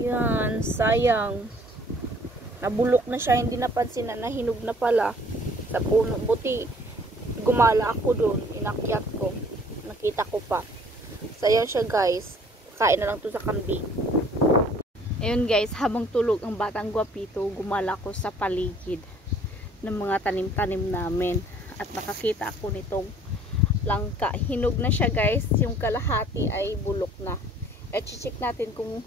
Yan, sayang. Nabulok na siya, hindi napansin na nahinog na pala sa puno. Buti, gumala ako doon, inakyat ko. Nakita ko pa. Sayang siya guys. Kain na lang to sa kambing. Ayun guys, habang tulog ang batang gwapito, gumala ko sa paligid ng mga tanim-tanim namin. At nakakita ako nitong langka. Hinog na siya guys. Yung kalahati ay bulok na. At check natin kung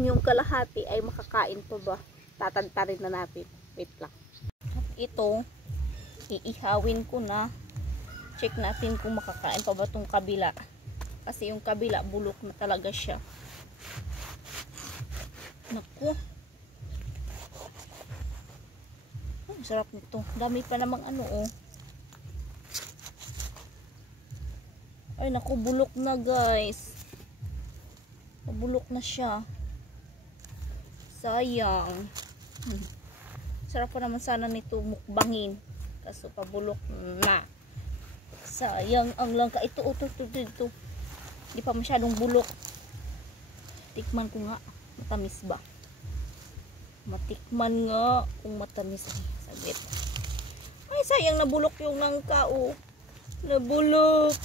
yung kalahati ay makakain pa ba. Tatantarin na natin. Wait lang. At ito, iihawin ko na. Check natin kung makakain pa ba itong kabila. Kasi yung kabila, bulok na talaga siya. Naku. Ang sarap nito. Dami pa namang ano oh. Ay naku, bulok na guys. Bulok na siya. Sayang. Sarap pa naman sana nito mukbangin. Kaso pabulok na. Sayang ang langka. Ito. Hindi pa masyadong bulok. Tikman ko nga. Matamis ba? Matikman nga kung matamis. Saglit. Ay sayang nabulok yung langka oh. Nabulok.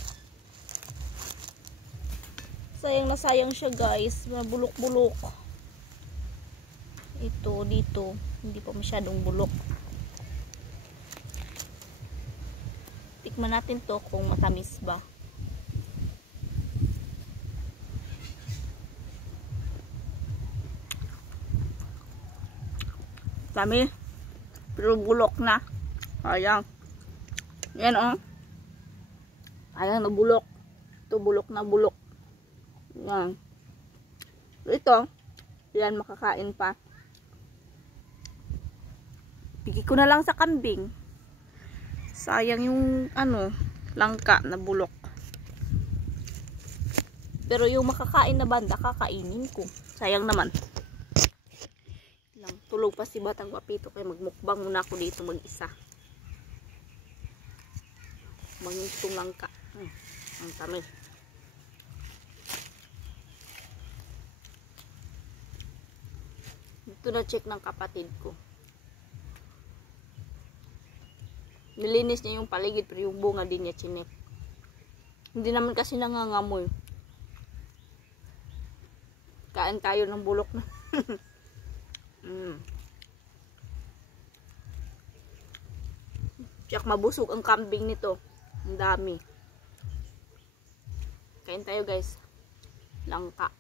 Sayang na sayang siya guys. Nabulok-bulok. Ito dito. Hindi pa masyadong bulok. Tikman natin to kung matamis ba. Dami. Pero bulok na. Sayang. Yan oh. Sayang na bulok. Ito bulok na bulok. Yan. Ito. Yan makakain pa. Bigay ko na lang sa kambing. Sayang yung ano, langka na bulok. Pero yung makakain na banda, kakainin ko. Sayang naman. Tulog pa si batang gwapito kaya magmukbang muna ako dito mag-isa. Mangitong langka. Ang tamis. Ito na check ng kapatid ko. Nilinis niya yung paligid pero yung bunga din niya chinek. Hindi naman kasi nangangamoy. Kain tayo ng bulok na. Tiyak mabusog ang kambing nito. Ang dami. Kain tayo guys. Langka.